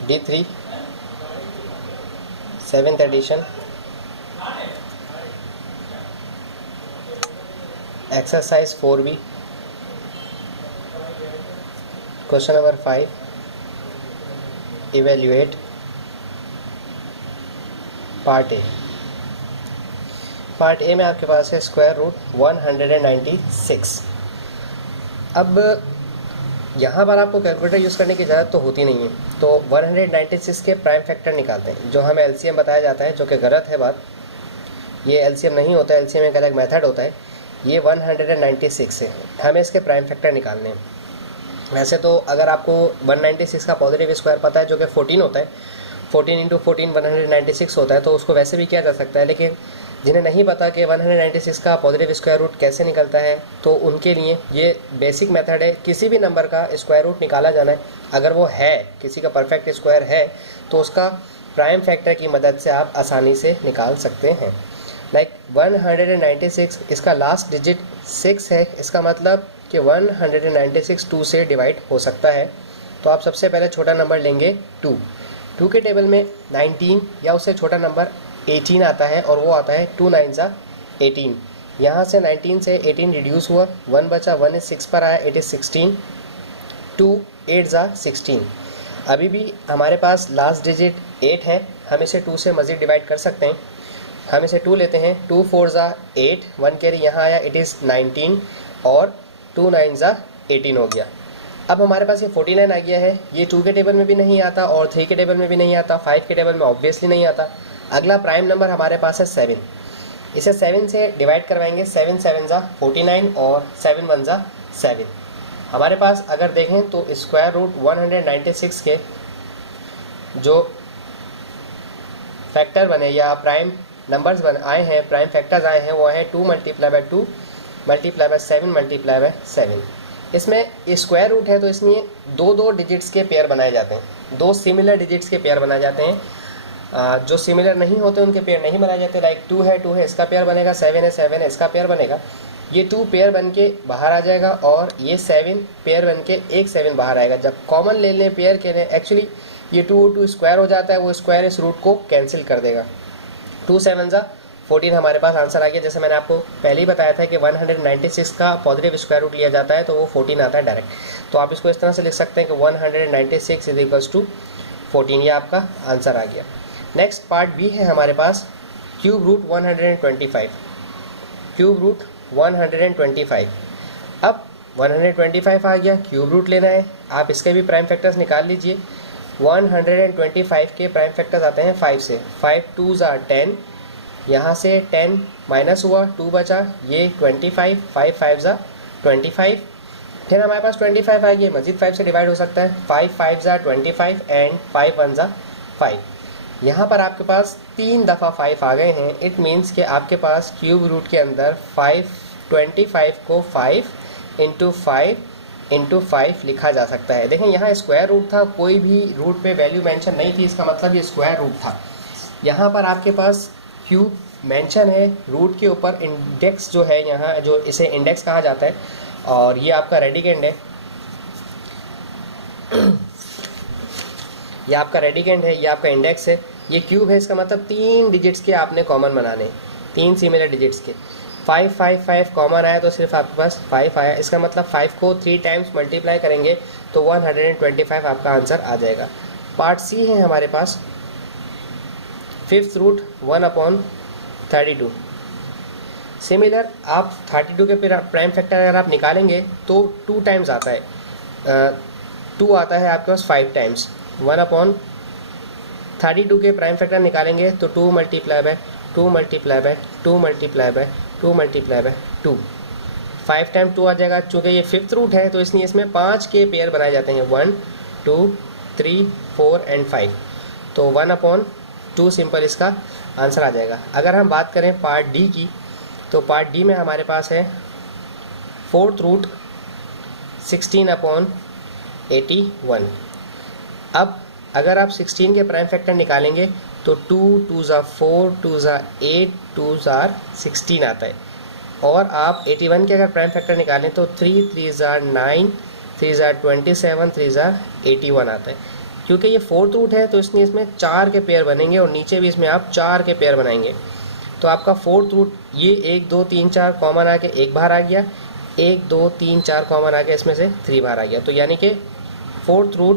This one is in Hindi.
D3 7th edition exercise 4B question number 5 evaluate part A. Part A में आपके पास है स्क्वायर रूट 196। अब यहाँ पर आपको कैलकुलेटर यूज़ करने की ज़रूरत तो होती नहीं है, तो 196 के प्राइम फैक्टर निकालते हैं, जो हमें एलसीएम बताया जाता है, जो कि गलत है बात। ये एलसीएम नहीं होता है, एलसीएम एक अलग मेथड होता है। ये 196 है, हमें इसके प्राइम फैक्टर निकालने हैं। वैसे तो अगर आपको 196 का पॉजिटिव स्क्वायर पता है, जो कि 14 होता है, 14 × 14 196 होता है, तो उसको वैसे भी किया जा सकता है। लेकिन जिन्हें नहीं पता कि 196 का पॉजिटिव स्क्वायर रूट कैसे निकलता है, तो उनके लिए ये बेसिक मेथड है। किसी भी नंबर का स्क्वायर रूट निकाला जाना है, अगर वो है किसी का परफेक्ट स्क्वायर है, तो उसका प्राइम फैक्टर की मदद से आप आसानी से निकाल सकते हैं। लाइक 196, इसका लास्ट डिजिट 6 है, इसका मतलब कि 196 2 से डिवाइड हो सकता है। तो आप सबसे पहले छोटा नंबर लेंगे 2 के टेबल में 19 या उससे छोटा नंबर 18 आता है, और वो आता है 2 9 ज़ा 18। यहाँ से 19 से 18 रिड्यूस हुआ, 1 बचा, 1 इस 6 पर आया, इट इज़ 16, 2 8 ज़ा 16। अभी भी हमारे पास लास्ट डिजिट 8 है, हम इसे 2 से मज़ीद डिवाइड कर सकते हैं। हम इसे 2 लेते हैं, 2 4 ज़ा 8, 1 कैरी यहाँ आया, इट इज़ 19, और 2 9 ज़ा 18 हो गया। अब हमारे पास ये 49 आ गया है। ये 2 के टेबल में भी नहीं आता और 3 के टेबल में भी नहीं आता, 5 के टेबल में ऑब्वियसली नहीं आता। अगला प्राइम नंबर हमारे पास है 7। इसे 7 से डिवाइड करवाएंगे, 7 7 ज़ा 49 और 7 1 ज़ा 7। हमारे पास अगर देखें तो स्क्वायर रूट 196 के जो फैक्टर बने या प्राइम नंबर्स आए हैं, प्राइम फैक्टर्स आए हैं, वो हैं 2 × 2 × 7 × 7। इसमें स्क्वायर रूट है, तो इसमें दो डिजिट्स के पेयर बनाए जाते हैं, 2 सिमिलर डिजिट्स के पेयर बनाए जाते हैं। जो सिमिलर नहीं होते उनके पेयर नहीं बनाए जाते। लाइक 2 है, इसका पेयर बनेगा, 7 है, इसका पेयर बनेगा। ये 2 पेयर बन के बाहर आ जाएगा, और ये 7 पेयर बन के एक 7 बाहर आएगा। जब कॉमन ले लें पेयर के लिए, एक्चुअली ये 2 स्क्वायर हो जाता है, वो स्क्वायर इस रूट को कैंसिल कर देगा। 2 7 ज़ा 14 हमारे पास आंसर आ गया। जैसे मैंने आपको पहले ही बताया था कि 196 का पॉजिटिव स्क्वायर रूट लिया जाता है, तो वो 14 आता है डायरेक्ट। तो आप इसको इस तरह से लिख सकते हैं कि 196 = 14। ये आपका आंसर आ गया। नेक्स्ट पार्ट बी है हमारे पास, क्यूब रूट 125। Cube root 125। अब 125 आ गया, क्यूब रूट लेना है। आप इसके भी प्राइम फैक्टर्स निकाल लीजिए। 125 के प्राइम फैक्टर्स आते हैं 5 से। 5 2 ज़ा 10, यहाँ से 10 माइनस हुआ, 2 बचा, ये 25, 5 5 ज़ा 25। फिर हमारे पास 25 आ गया, मजीद 5 से डिवाइड हो सकता है। 5 5 ज़ा 25 एंड 5 1 ज़ा 5। यहाँ पर आपके पास 3 दफ़ा 5 आ गए हैं। इट मीन्स कि आपके पास क्यूब रूट के अंदर 25 को 5 × 5 × 5 लिखा जा सकता है। देखें यहाँ स्क्वायर रूट था, कोई भी रूट पे वैल्यू मेंशन नहीं थी, इसका मतलब ये स्क्वायर रूट था। यहाँ पर आपके पास क्यूब मेंशन है, रूट के ऊपर इंडेक्स जो है यहाँ, जो इसे इंडेक्स कहा जाता है, और ये आपका रेडिकेंड है। ये आपका रेडिकेंड है, ये आपका इंडेक्स है, ये क्यूब है। इसका मतलब 3 डिजिट्स के आपने कॉमन बनाने, 3 सिमिलर डिजिट्स के। 5 5 5 कॉमन आया, तो सिर्फ आपके पास 5 आया। इसका मतलब 5 को 3 टाइम्स मल्टीप्लाई करेंगे तो 125 आपका आंसर आ जाएगा। पार्ट सी है हमारे पास, 5th रूट 1/32। सिमिलर आप 32 के प्राइम फैक्टर अगर आप निकालेंगे तो 2 टाइम्स आता है, 2 आता है आपके पास 5 टाइम्स। 1/32 के प्राइम फैक्टर निकालेंगे तो 2 × 2 × 2 × 2 × 2, 5 टाइम 2 आ जाएगा। चूँकि ये 5th रूट है, तो इसलिए इसमें 5 के पेयर बनाए जाते हैं, 1 2 3 4 एंड 5। तो 1/2 सिंपल इसका आंसर आ जाएगा। अगर हम बात करें पार्ट डी की, तो पार्ट डी में हमारे पास है 4th रूट 16/81। अब अगर आप 16 के प्राइम फैक्टर निकालेंगे तो 2 2 ज़ा 4 2 ज़ा 8 2 ज़ा 16 आता है। और आप 81 के अगर प्राइम फैक्टर निकालें तो 3 3 ज़ा 9 3 ज़ा 27 3 ज़ा 81 आता है। क्योंकि ये फोर्थ रूट है तो इसलिए इसमें 4 के पेयर बनेंगे और नीचे भी इसमें आप 4 के पेयर बनाएंगे। तो आपका फोर्थ रूट ये 1 2 3 4 कॉमन आके एक बाहर आ गया, 1 2 3 4 कॉमन आके इसमें से 3 बाहर आ गया। तो यानी कि फोर्थ रूट